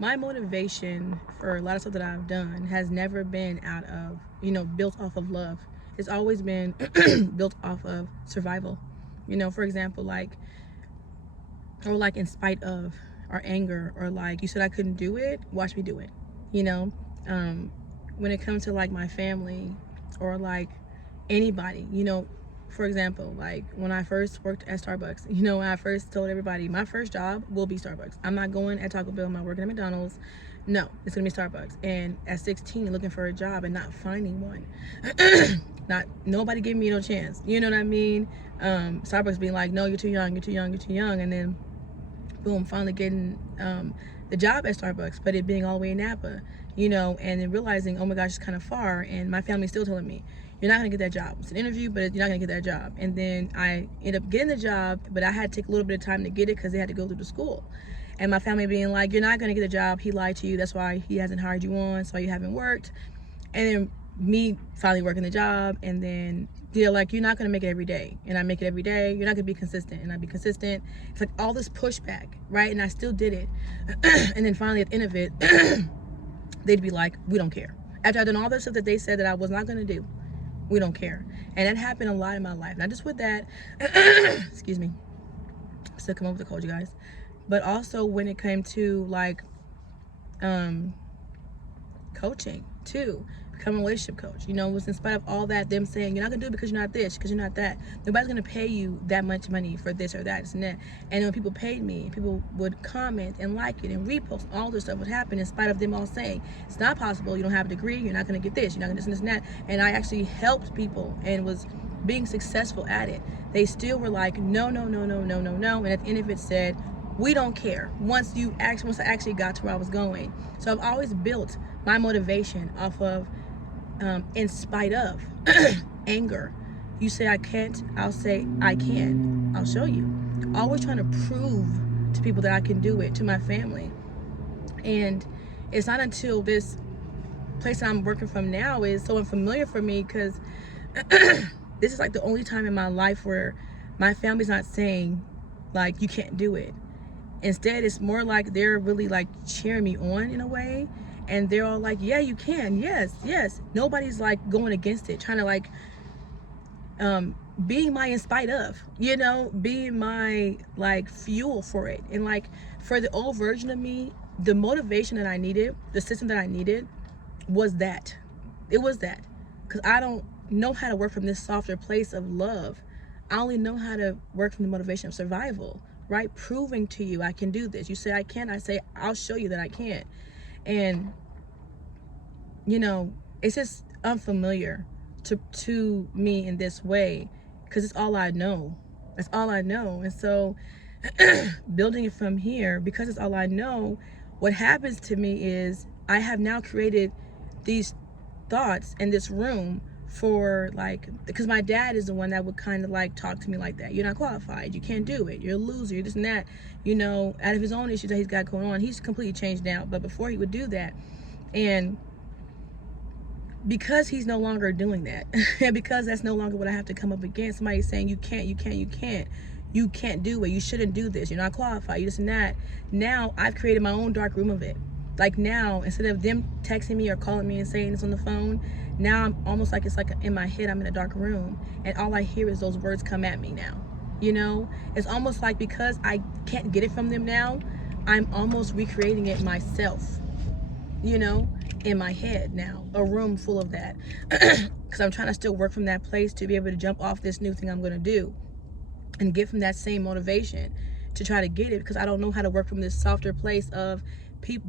my motivation for a lot of stuff that I've done has never been out of, built off of love. It's always been built off of survival. For example, like in spite of, or anger, or like, you said I couldn't do it, watch me do it. You know, when it comes to like my family, or like anybody, for example, like when I first worked at Starbucks, when I first told everybody my first job will be Starbucks. I'm not going at Taco Bell, I'm not working at McDonald's. No, it's gonna be Starbucks. And at 16, looking for a job and not finding one. Not nobody giving me no chance. You know what I mean? Starbucks being like, no, you're too young, you're too young, you're too young. And then boom, finally getting the job at Starbucks, but it being all the way in Napa, and then realizing, oh my gosh, it's kind of far. And my family's still telling me, you're not gonna get that job. It's an interview, but you're not gonna get that job. And then I ended up getting the job, but I had to take a little bit of time to get it because they had to go through the school. And my family being like, you're not gonna get the job. He lied to you. That's why he hasn't hired you on. That's why you haven't worked. And then me finally working the job, and then they're like, you're not gonna make it every day. And I make it every day. You're not gonna be consistent. And I be consistent. It's like all this pushback, right? And I still did it. And then finally at the end of it, they'd be like, we don't care. After I'd done all the stuff that they said that I was not gonna do, we don't care. And that happened a lot in my life. Not just with that, excuse me, still come up with the cold, you guys. But also when it came to like coaching too, becoming a relationship coach. It was in spite of all that, them saying, you're not gonna do it because you're not this, because you're not that. Nobody's gonna pay you that much money for this or that, and that. And when people paid me, people would comment and like it and repost, all this stuff would happen in spite of them all saying, it's not possible, you don't have a degree, you're not gonna get this, you're not gonna this and this and that. And I actually helped people and was being successful at it. They still were like, no, no, no, no, no, no, no. And at the end of it said, we don't care, once I actually got to where I was going. So I've always built my motivation off of in spite of anger. You say I can't, I'll say I can. I'll show you. Always trying to prove to people that I can do it, to my family. And it's not until this place that I'm working from now is so unfamiliar for me, because this is like the only time in my life where my family's not saying like, you can't do it. Instead, it's more like they're really like cheering me on in a way. And they're all like, yeah, you can. Yes, yes. Nobody's like going against it, trying to like being my in spite of, being my like fuel for it. And like for the old version of me, the motivation that I needed, the system that I needed was that. It was that. Because I don't know how to work from this softer place of love. I only know how to work from the motivation of survival, right? Proving to you I can do this. You say I can, I say I'll show you that I can. And it's just unfamiliar to me in this way, because it's all I know. That's all I know. And so building it from here, because it's all I know, what happens to me is I have now created these thoughts in this room for like, because my dad is the one that would kind of like talk to me like that. You're not qualified, you can't do it, you're a loser, you're this and that, out of his own issues that he's got going on. He's completely changed now, but before he would do that. And because he's no longer doing that, and because that's no longer what I have to come up against, somebody saying you can't do it, you shouldn't do this, you're not qualified, you this and that. Now I've created my own dark room of it. Like now, instead of them texting me or calling me and saying this on the phone, now I'm almost like, it's like in my head, I'm in a dark room, and all I hear is those words come at me now. It's almost like, because I can't get it from them now, I'm almost recreating it myself, in my head now, a room full of that. Because I'm trying to still work from that place to be able to jump off this new thing I'm going to do and get from that same motivation to try to get it, because I don't know how to work from this softer place of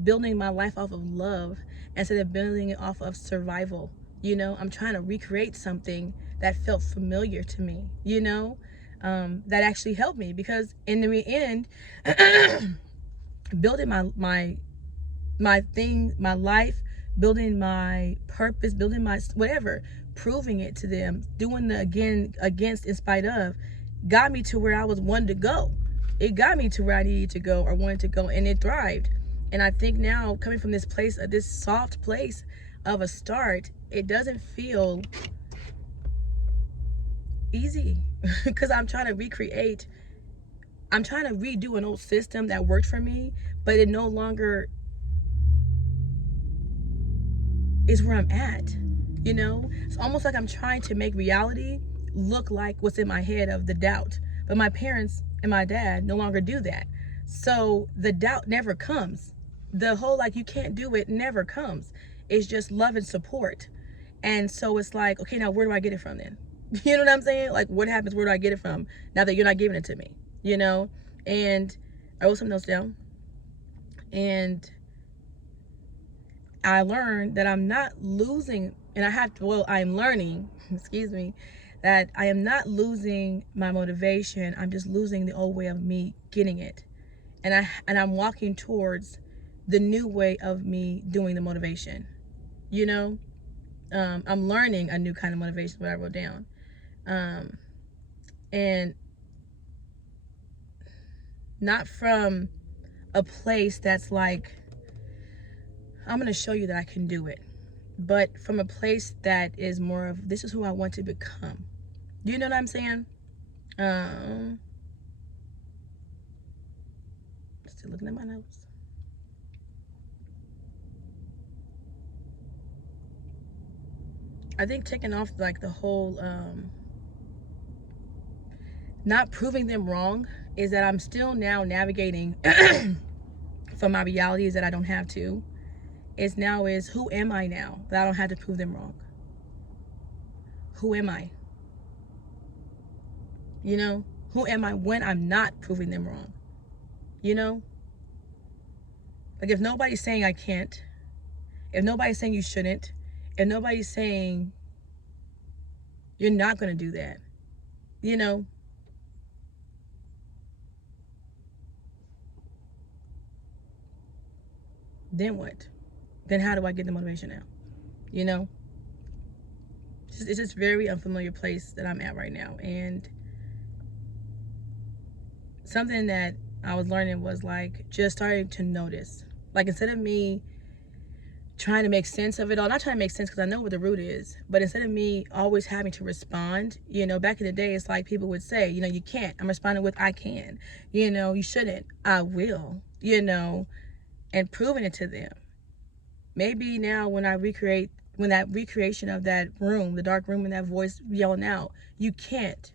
building my life off of love instead of building it off of survival. I'm trying to recreate something that felt familiar to me, that actually helped me, because in the end, building my thing, my life, building my purpose, building my whatever, proving it to them, doing the against, in spite of, got me to where I was wanting to go. It got me to where I needed to go or wanted to go, and it thrived. And I think now, coming from this place, this soft place of a start, it doesn't feel easy because I'm trying to redo an old system that worked for me, but it no longer is where I'm at. You know, it's almost like I'm trying to make reality look like what's in my head of the doubt. But my parents and my dad no longer do that. So the doubt never comes. The whole like you can't do it never comes. It's just love and support. And so it's like, okay, now where do I get it from then? You know what I'm saying? Like, what happens? Where do I get it from now that you're not giving it to me? You know? And I wrote some notes down. And I learned that I'm not losing, and I have to, well, I'm learning, excuse me, that I am not losing my motivation. I'm just losing the old way of me getting it. And I'm walking towards the new way of me doing the motivation. You know? I'm learning a new kind of motivation, what I wrote down. And not from a place that's like, I'm going to show you that I can do it, but from a place that is more of, this is who I want to become. You know what I'm saying? Still looking at my notes. I think taking off like the whole not proving them wrong is that I'm still now navigating from my realities that I don't have to. Is now is who am I now that I don't have to prove them wrong? Who am I? You know, who am I when I'm not proving them wrong? You know, like if nobody's saying I can't, if nobody's saying you shouldn't, if nobody's saying you're not going to do that, you know, then what? Then how do I get the motivation now? You know, it's just very unfamiliar place that I'm at right now. And something that I was learning was like just starting to notice, like instead of me trying to make sense of it all, not trying to make sense because I know what the root is, but instead of me always having to respond, you know, back in the day, it's like people would say, you know, you can't. I'm responding with I can. You know, you shouldn't. I will. You know, and proving it to them. Maybe now when I recreate, when that recreation of that room, the dark room and that voice yelling out, you can't.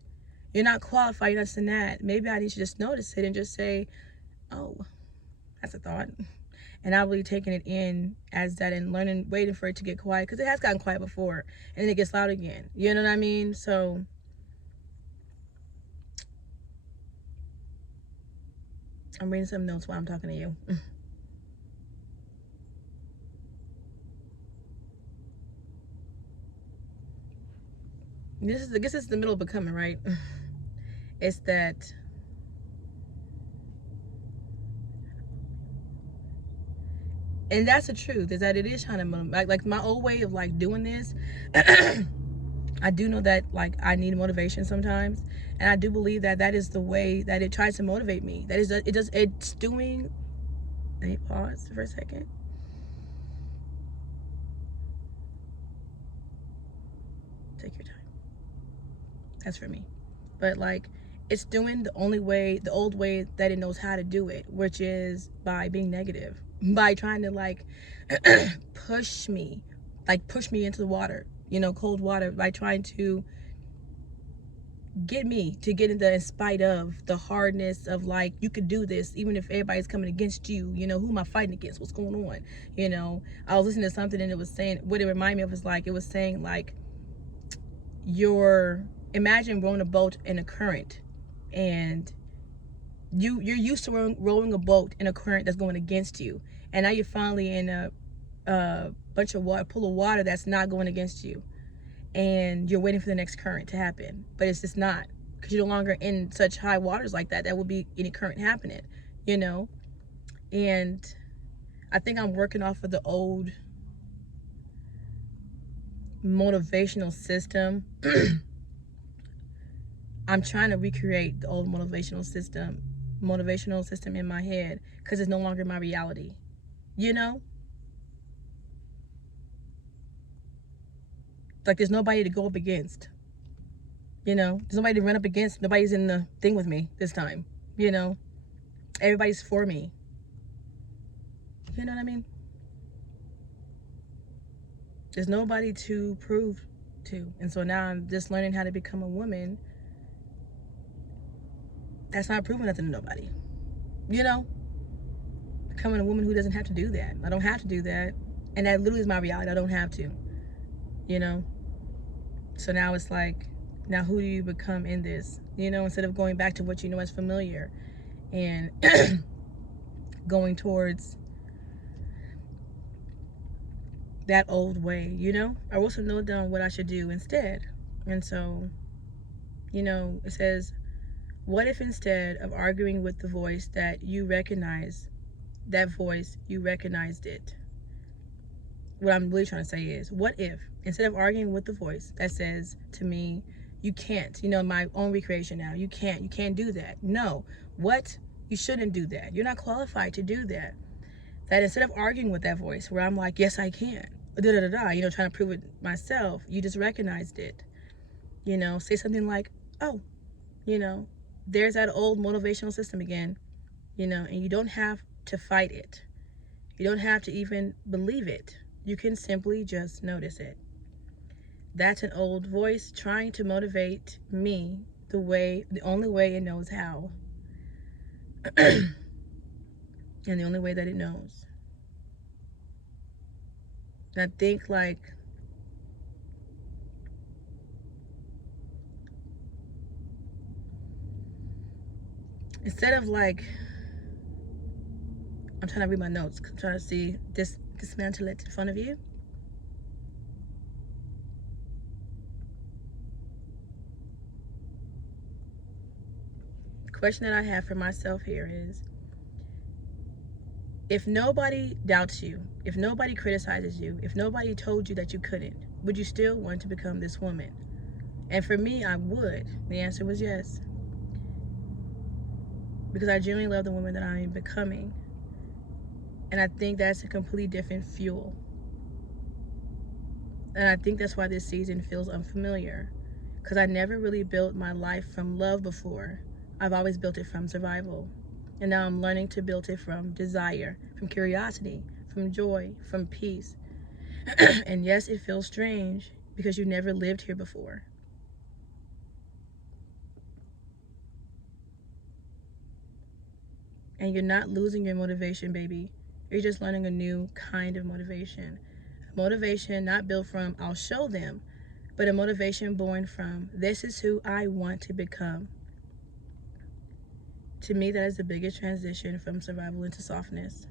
You're not qualified, you're not this and that. Maybe I need to just notice it and just say, oh, that's a thought. And not really taking it in as that and learning, waiting for it to get quiet. Because it has gotten quiet before. And then it gets loud again. You know what I mean? So I'm reading some notes while I'm talking to you. I guess this is the middle of becoming, right? It's that and that's the truth, is that it is trying to like my old way of like doing this. I do know that like I need motivation sometimes, and I do believe that that is the way that it tries to motivate me. That is, it's doing. Let me pause for a second. Take your time. That's for me. But like, it's doing the only way, the old way that it knows how to do it, which is by being negative, by trying to like push me into the water, you know, cold water, by trying to get me to get into, in spite of the hardness of like, you could do this even if everybody's coming against you. You know, who am I fighting against? What's going on? You know, I was listening to something and it was saying, what it reminded me of was like, it was saying like, imagine rowing a boat in a current, and you're used to rowing a boat in a current that's going against you, and now you're finally in a bunch of water, pool of water that's not going against you, and you're waiting for the next current to happen, but it's just not, because you're no longer in such high waters like that would be any current happening, you know. And I think I'm working off of the old motivational system. I'm trying to recreate the old motivational system in my head, because it's no longer my reality, you know. Like there's nobody to go up against, you know. There's nobody to run up against. Nobody's in the thing with me this time, you know. Everybody's for me, you know what I mean. There's nobody to prove to. And so now I'm just learning how to become a woman that's not proving nothing to nobody. You know? Becoming a woman who doesn't have to do that. I don't have to do that. And that literally is my reality. I don't have to. You know? So now it's like, now who do you become in this? You know, instead of going back to what you know as familiar and going towards that old way, you know? I also note down what I should do instead. And so, you know, it says, what if instead of arguing with the voice that you recognize, that voice, you recognized it? What I'm really trying to say is, what if instead of arguing with the voice that says to me, you can't, you know, my own recreation now, you can't do that. No, what? You shouldn't do that. You're not qualified to do that. That instead of arguing with that voice where I'm like, yes, I can, you know, trying to prove it myself, you just recognized it. You know, say something like, oh, you know, there's that old motivational system again, you know, and you don't have to fight it. You don't have to even believe it. You can simply just notice it. That's an old voice trying to motivate me the only way it knows how. And the only way that it knows. And I think like, instead of like, I'm trying to read my notes. I'm trying to see dismantle it in front of you. The question that I have for myself here is, if nobody doubts you, if nobody criticizes you, if nobody told you that you couldn't, would you still want to become this woman? And for me, I would. The answer was yes. Because I genuinely love the woman that I am becoming. And I think that's a completely different fuel. And I think that's why this season feels unfamiliar. Because I never really built my life from love before. I've always built it from survival. And now I'm learning to build it from desire, from curiosity, from joy, from peace. And yes, it feels strange because you never lived here before. And you're not losing your motivation, baby. You're just learning a new kind of motivation. Motivation not built from, I'll show them, but a motivation born from, this is who I want to become. To me, that is the biggest transition from survival into softness.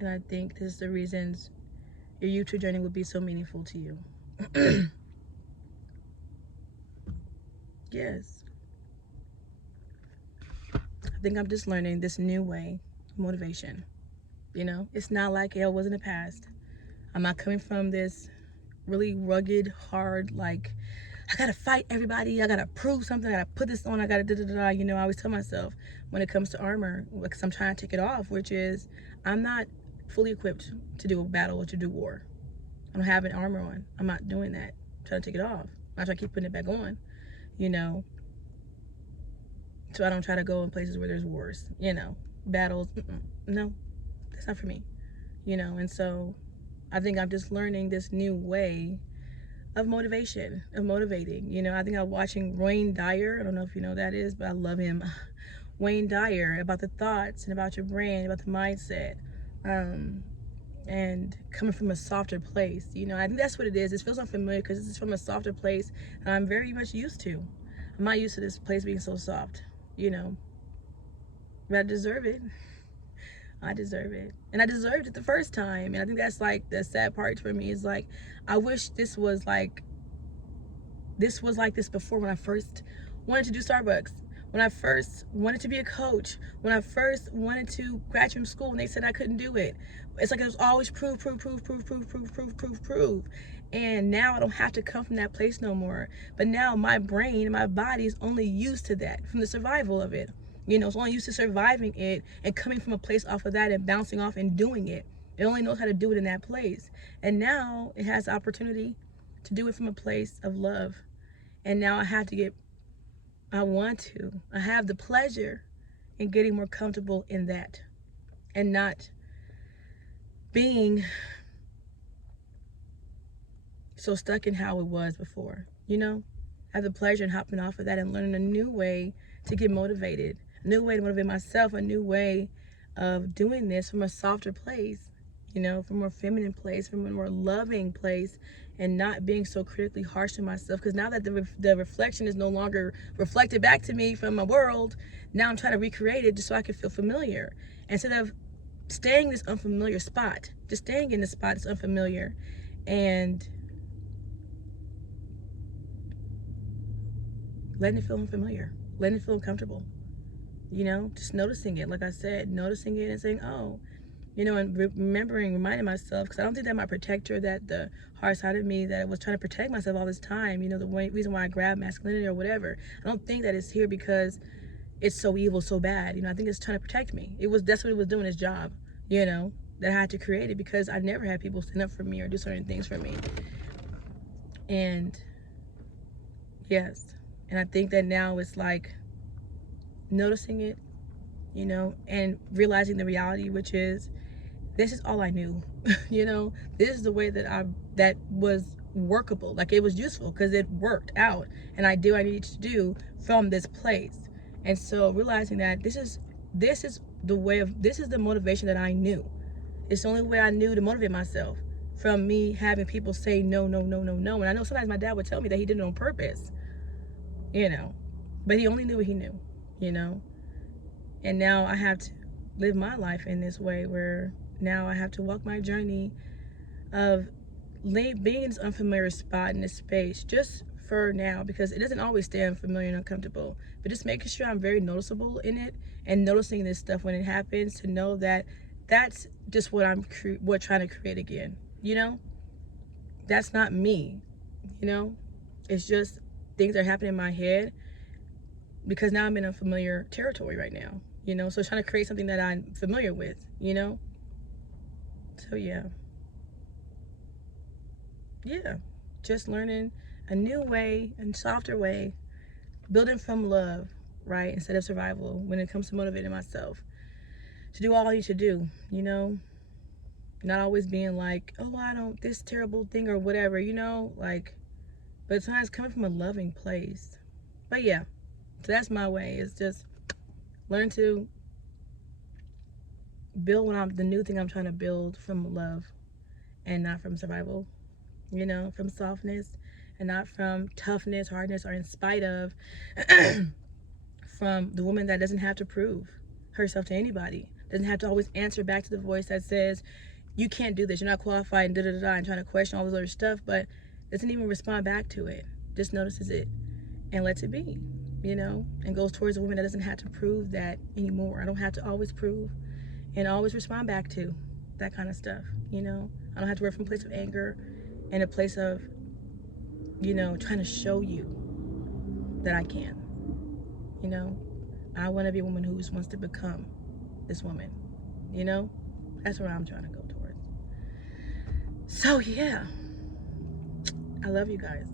And I think this is the reasons your YouTube journey would be so meaningful to you. Yes. I think I'm just learning this new way of motivation. You know, it's not like it was in the past. I'm not coming from this really rugged, hard, like, I gotta fight everybody, I gotta prove something, I gotta put this on, I gotta da-da-da-da. You know, I always tell myself when it comes to armor, because I'm trying to take it off, which is, I'm not fully equipped to do a battle or to do war. I don't have an armor on. I'm not doing that. I'm trying to take it off. I'm trying to keep putting it back on, you know. So I don't try to go in places where there's wars, you know, battles. No, that's not for me, you know. And so I think I'm just learning this new way of motivation, of motivating. You know, I think I'm watching Wayne Dyer. I don't know if you know who that is, but I love him. Wayne Dyer, about the thoughts and about your brain, about the mindset, and coming from a softer place. You know, I think that's what it is. It feels unfamiliar because it's from a softer place that I'm very much used to. I'm not used to this place being so soft, you know, but I deserve it. I deserve it. And I deserved it the first time. And I think that's like the sad part for me is like, I wish this was like this before, when I first wanted to do Starbucks, when I first wanted to be a coach, when I first wanted to graduate from school and they said I couldn't do it. It's like it was always prove. And now I don't have to come from that place no more. But now my brain and my body is only used to that from the survival of it. You know, it's only used to surviving it and coming from a place off of that and bouncing off and doing it. It only knows how to do it in that place. And now it has the opportunity to do it from a place of love. And now I have the pleasure in getting more comfortable in that and not being so stuck in how it was before, you know? I have the pleasure in hopping off of that and learning a new way to get motivated, a new way to motivate myself, a new way of doing this from a softer place, you know, from a more feminine place, from a more loving place, and not being so critically harsh to myself. Because now that the reflection is no longer reflected back to me from my world, now I'm trying to recreate it just so I can feel familiar. Instead of staying in this unfamiliar spot, just staying in the spot that's unfamiliar and letting it feel unfamiliar, letting it feel uncomfortable, you know, just noticing it. Like I said, noticing it and saying, oh, you know, and reminding myself, because I don't think that my protector, that the hard side of me that was trying to protect myself all this time, you know, the reason why I grabbed masculinity or whatever, I don't think that it's here because it's so evil, so bad. You know, I think it's trying to protect me. That's what it was doing, its job, you know, that I had to create it because I never had people stand up for me or do certain things for me. And yes, and I think that now it's like noticing it, you know, and realizing the reality, which is this is all I knew. You know, this is the way that was workable. Like it was useful because it worked out and I do what I needed to do from this place. And so realizing that this is the motivation that I knew. It's the only way I knew to motivate myself, from me having people say no, no, no, no, no. And I know sometimes my dad would tell me that he did it on purpose, you know, but he only knew what he knew, you know. And now I have to live my life in this way where now I have to walk my journey of being in this unfamiliar spot in this space just for now, because it doesn't always stay unfamiliar and uncomfortable, but just making sure I'm very noticeable in it and noticing this stuff when it happens, to know that that's just what I'm trying to create again, you know. That's not me, you know. It's just things that are happening in my head because now I'm in unfamiliar territory right now, you know. So trying to create something that I'm familiar with, you know. So yeah, just learning a new way and softer way, building from love, right, instead of survival when it comes to motivating myself to do all I need to do, you know. Not always being like, oh, I don't, this terrible thing or whatever, you know, like, but sometimes coming from a loving place. But yeah, so that's my way, is just learn to build the new thing I'm trying to build from love and not from survival, you know, from softness and not from toughness, hardness, or in spite of, from the woman that doesn't have to prove herself to anybody, doesn't have to always answer back to the voice that says, you can't do this, you're not qualified, and da-da-da-da, and trying to question all this other stuff, but doesn't even respond back to it, just notices it and lets it be, you know, and goes towards a woman that doesn't have to prove that anymore. I don't have to always prove and always respond back to that kind of stuff, you know. I don't have to work from a place of anger and a place of, you know, trying to show you that I can, you know. I want to be a woman who just wants to become this woman, you know. That's where I'm trying to go towards. So yeah, I love you guys.